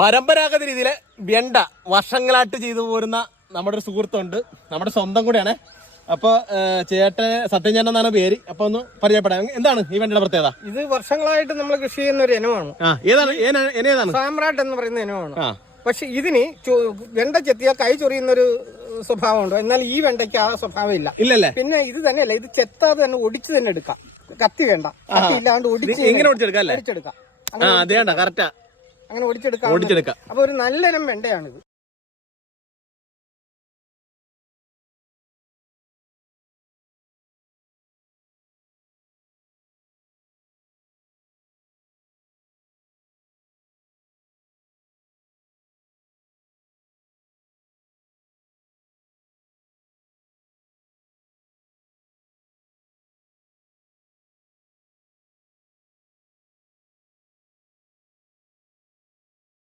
പരമ്പരാഗത രീതിയിലെ വെണ്ട വർഷങ്ങളായിട്ട് ചെയ്തു പോരുന്ന നമ്മുടെ ഒരു സുഹൃത്തുണ്ട്, നമ്മുടെ സ്വന്തം കൂടെയാണ്. അപ്പൊ ചേട്ടൻ സത്യൻ എന്നാണ് പേര്. അപ്പൊ ഒന്ന് പരിചയപ്പെടാം. എന്താണ് ഈ വെണ്ടയുടെ പ്രത്യേകത? ഇത് വർഷങ്ങളായിട്ട് നമ്മൾ കൃഷി ചെയ്യുന്ന ഒരു ഇനമാണ്. ഏതാണ്? സാമ്രാട്ട് എന്ന് പറയുന്ന ഇനമാണ്. പക്ഷെ ഇതിന് വെണ്ട ചെത്തിയാൽ കൈ ചൊറിയുന്നൊരു സ്വഭാവമുണ്ട്. എന്നാൽ ഈ വെണ്ടയ്ക്ക് ആ സ്വഭാവം ഇല്ല. ഇല്ലല്ലേ? പിന്നെ ഇത് തന്നെയല്ല, ഇത് ചെത്താതെ തന്നെ ഒടിച്ചു തന്നെ എടുക്കാം. കത്തി വേണ്ട, കത്തി ഇല്ലാണ്ട് ഒടിച്ചെടുക്കാം. അങ്ങനെ ഒടിച്ചെടുക്കാം. അങ്ങനെ ഒടിച്ചെടുക്കാം. അപ്പൊ ഒരു അപ്പൊ ഒരു നല്ല ഇനം വെണ്ടയാണിത്.